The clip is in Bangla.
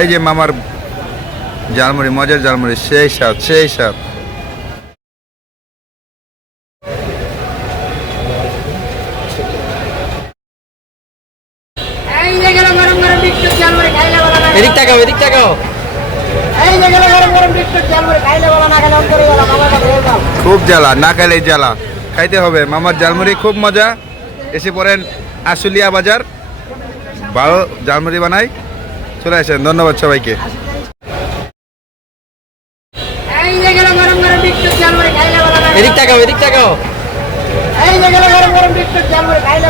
এই যে মামার জালমুড়ি মজার জালমুড়ি সেই স্বাদ সেই স্বাদ। এদিক তাকাও এদিক তাকাও। গেল খুব জ্বালা না খাইলে জ্বালা। খাইতে হবে। মামার জালমুড়ি খুব মজা। এসে পড়েন আশুলিয়া বাজার। ভালো জালমুড়ি বানাই। চলে আসেন ধন্যবাদ সবাইকে। এদিক তাকাও এদিক তাকাও। এই গরম খাইলে